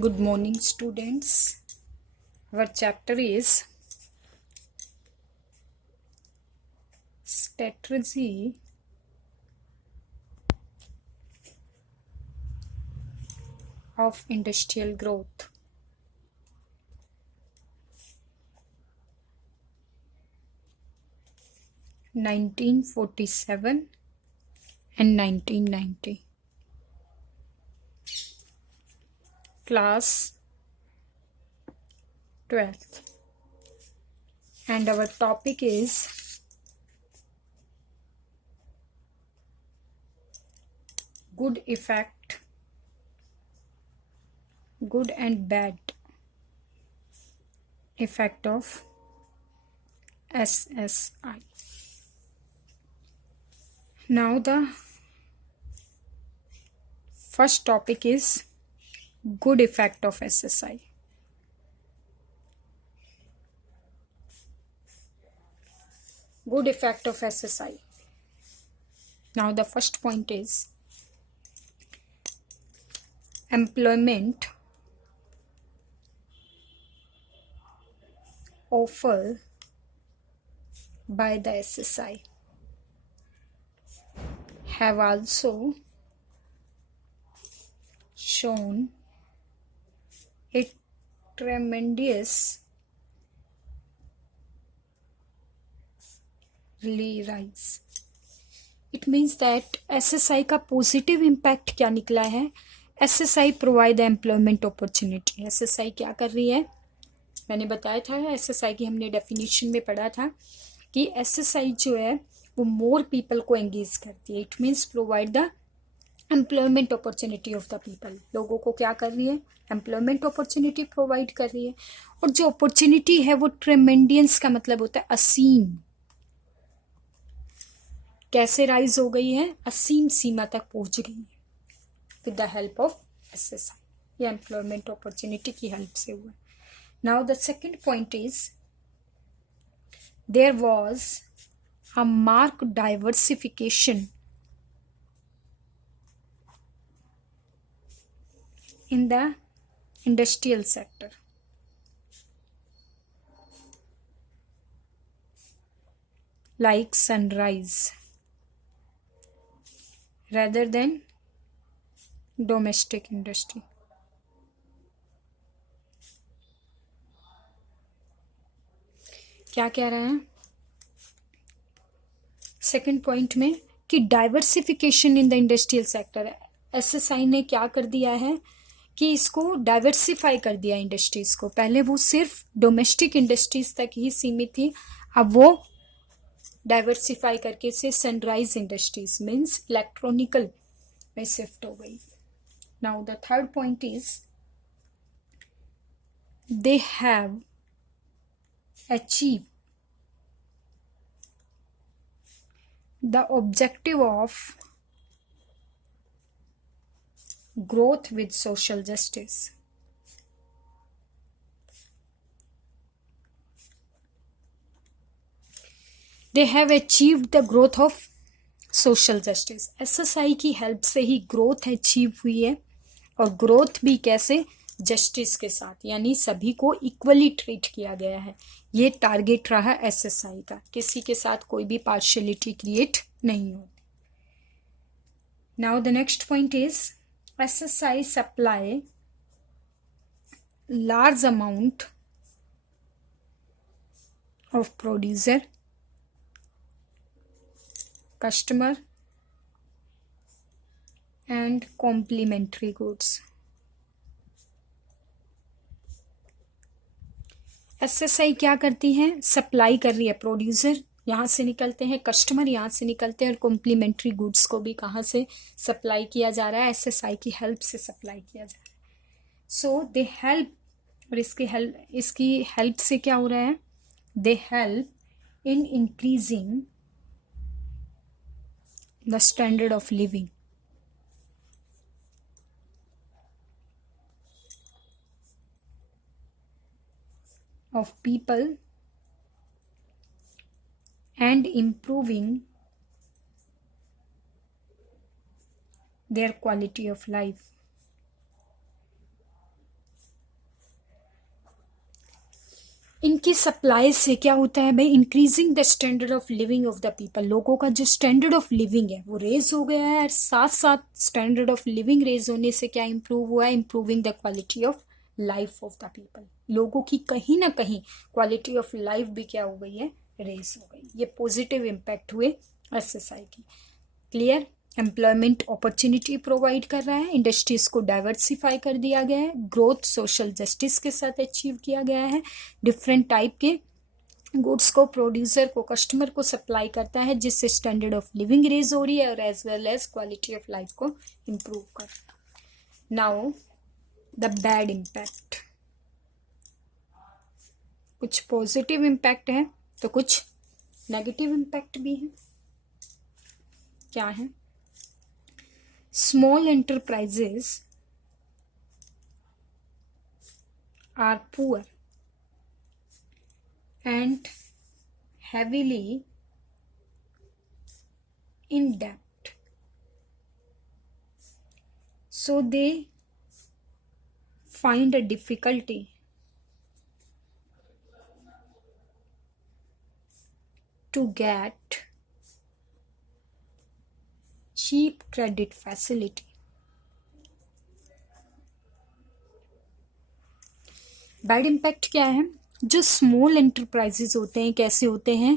Good morning, students. Our chapter is Strategy of Industrial Growth. (1947) and 1990. Class 12th. And our topic is good and bad effect of SSI. Now the first topic is good effect of SSI. Good effect of SSI. Now the first point is employment offer by the SSI have also shown a tremendous rise. It means that SSI का positive impact क्या निकला है? SSI provide employment opportunity. SSI क्या कर रही है? मैंने बताया था SSI की हमने डेफिनेशन में पढ़ा था कि SSI जो है वो मोर पीपल को एंगेज करती है. It means provide the employment opportunity of the people. लोगों को क्या कर रही है? एम्प्लॉयमेंट अपॉर्चुनिटी प्रोवाइड कर रही है. और जो अपॉर्चुनिटी है वो ट्रेमेंडियंस का मतलब होता है असीम. कैसे राइज हो गई है? असीम सीमा तक पहुंच गई है with the help of SSI. ये एम्प्लॉयमेंट अपॉर्चुनिटी की हेल्प से हुआ. Now the second point is there was a mark diversification in the industrial sector. Like sunrise rather than domestic industry. क्या कह रहे हैं सेकंड पॉइंट में कि diversification in the industrial sector. SSI ने क्या कर दिया है कि इसको डाइवर्सिफाई कर दिया इंडस्ट्रीज को. पहले वो सिर्फ डोमेस्टिक इंडस्ट्रीज तक ही सीमित थी, अब वो डाइवर्सिफाई करके इसे सनराइज इंडस्ट्रीज मीन्स इलेक्ट्रॉनिकल में शिफ्ट हो गई. Now the third point is they have achieve the objective of growth with social justice. They have achieved the growth of social justice. SSI की हेल्प से ही ग्रोथ अचीव हुई है. और ग्रोथ भी कैसे? जस्टिस के साथ, यानी सभी को इक्वली ट्रीट किया गया है. ये टारगेट रहा SSI का. किसी के साथ कोई भी पार्शियलिटी क्रिएट नहीं होती. Now the next point is SSI supply large amount of producer, customer and complementary goods. SSI क्या करती है? सप्लाई कर रही है. प्रोड्यूसर यहाँ से निकलते हैं, कस्टमर यहाँ से निकलते हैं, और कॉम्प्लीमेंट्री गुड्स को भी कहाँ से सप्लाई किया जा रहा है? SSI की हेल्प से सप्लाई किया जा रहा है. So they help. और इसकी हेल्प से क्या हो रहा है? They help in increasing the standard of living. of people and improving their quality of life. इनकी सप्लाई से क्या होता है भाई, increasing the standard of living of the people, लोगों का जो स्टैंडर्ड ऑफ लिविंग है वो रेज हो गया है, और साथ साथ स्टैंडर्ड ऑफ लिविंग रेज होने से क्या इंप्रूव हुआ है, improving the quality of life of the people, लोगों की कहीं ना कहीं क्वालिटी ऑफ लाइफ भी क्या हो गई है, रेज हो गई। ये पॉजिटिव इम्पैक्ट हुए एसएसआई की। क्लियर। एम्प्लॉयमेंट अपॉर्चुनिटी प्रोवाइड कर रहा है, इंडस्ट्रीज को डाइवर्सिफाई कर दिया गया है, ग्रोथ सोशल जस्टिस के साथ अचीव किया गया है, डिफरेंट टाइप के गुड्स को प्रोड्यूसर को कस्टमर को सप्लाई करता है, जिससे स्टैंडर्ड ऑफ लिविंग रेज हो रही है और as well as quality of life को इम्प्रूव कर। नाउ द बैड इम्पैक्ट, कुछ पॉजिटिव इम्पैक्ट है तो कुछ नेगेटिव इम्पैक्ट भी है। क्या है? Small enterprises are poor and heavily in debt, so they find a difficulty to get cheap credit facility. Bad impact क्या है? जो स्मॉल एंटरप्राइजेज होते हैं कैसे होते हैं,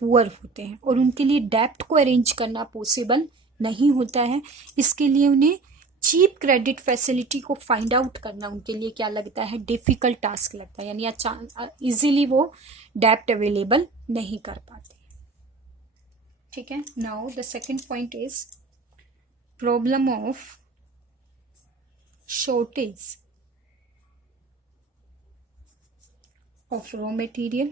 पुअर होते हैं, और उनके लिए डेप्ट को अरेंज करना पॉसिबल नहीं होता है। इसके लिए उन्हें चीप क्रेडिट फैसिलिटी को फाइंड आउट करना उनके लिए क्या लगता है, डिफिकल्ट टास्क लगता है, यानी इजीली वो डेप्ट अवेलेबल नहीं कर पाते। ठीक है। Now the second point is problem of shortage of raw material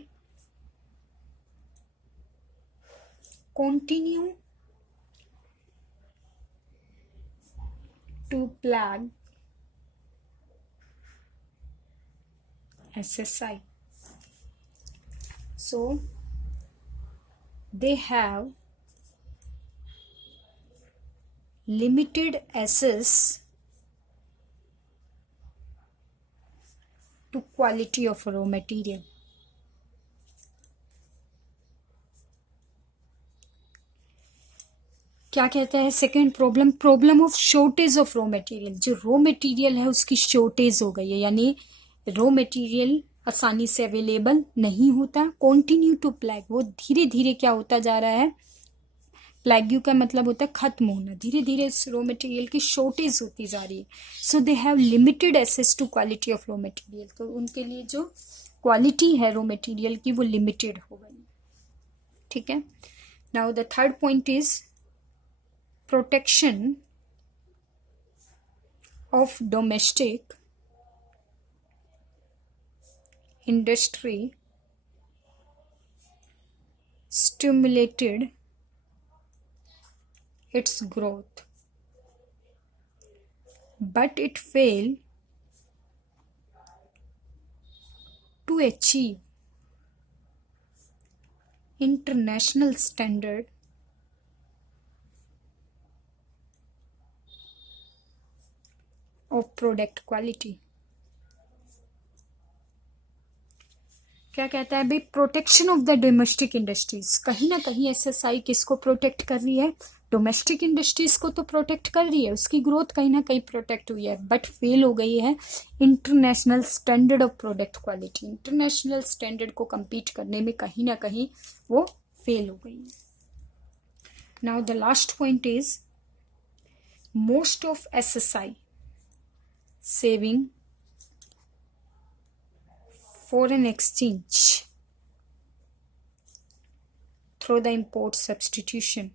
continue to plague SSI. So they have limited access to quality of raw material. क्या कहता है second problem? Problem of shortage of raw material, जो raw material है उसकी शॉर्टेज हो गई है, यानी रॉ मटेरियल आसानी से अवेलेबल नहीं होता। कॉन्टिन्यू टू प्लैग, वो धीरे धीरे क्या होता जा रहा है, प्लैग्यू का मतलब होता है खत्म होना, धीरे धीरे रॉ मटेरियल की शॉर्टेज होती जा रही है। So they have limited access to quality of raw material, तो उनके लिए जो क्वालिटी है रॉ मटेरियल की वो लिमिटेड हो गई। ठीक है। Now the third point is protection of domestic industry stimulated its growth, but it failed to achieve international standard of product quality. क्या कहता है भाई, protection of the domestic industries, कहीं ना कहीं एसएसआई किसको प्रोटेक्ट कर रही है, डोमेस्टिक इंडस्ट्रीज को तो प्रोटेक्ट कर रही है, उसकी ग्रोथ कहीं ना कहीं प्रोटेक्ट हुई है, बट फेल हो गई है international standard of product quality, international standard को compete करने में कहीं ना कहीं वो फेल हो गई है। Now the last point is most of SSI saving foreign exchange through the import substitution.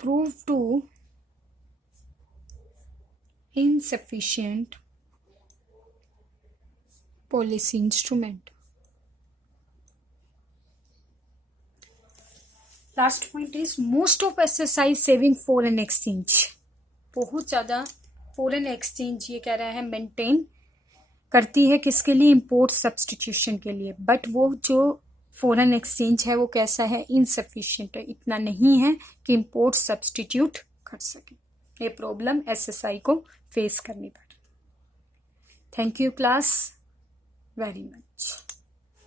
Prove to insufficient policy instrument. Last point is most of SSI saving foreign exchange, बहुत ज़्यादा फॉरेन एक्सचेंज ये कह रहा है मेंटेन करती है, किसके लिए, इंपोर्ट सब्सटीट्यूशन के लिए, बट वो जो फॉरेन एक्सचेंज है वो कैसा है, इनसफिशिएंट है, इतना नहीं है कि इंपोर्ट सब्सटीट्यूट कर सके। ये प्रॉब्लम एसएसआई को फेस करनी पड़ी। Thank you class very much.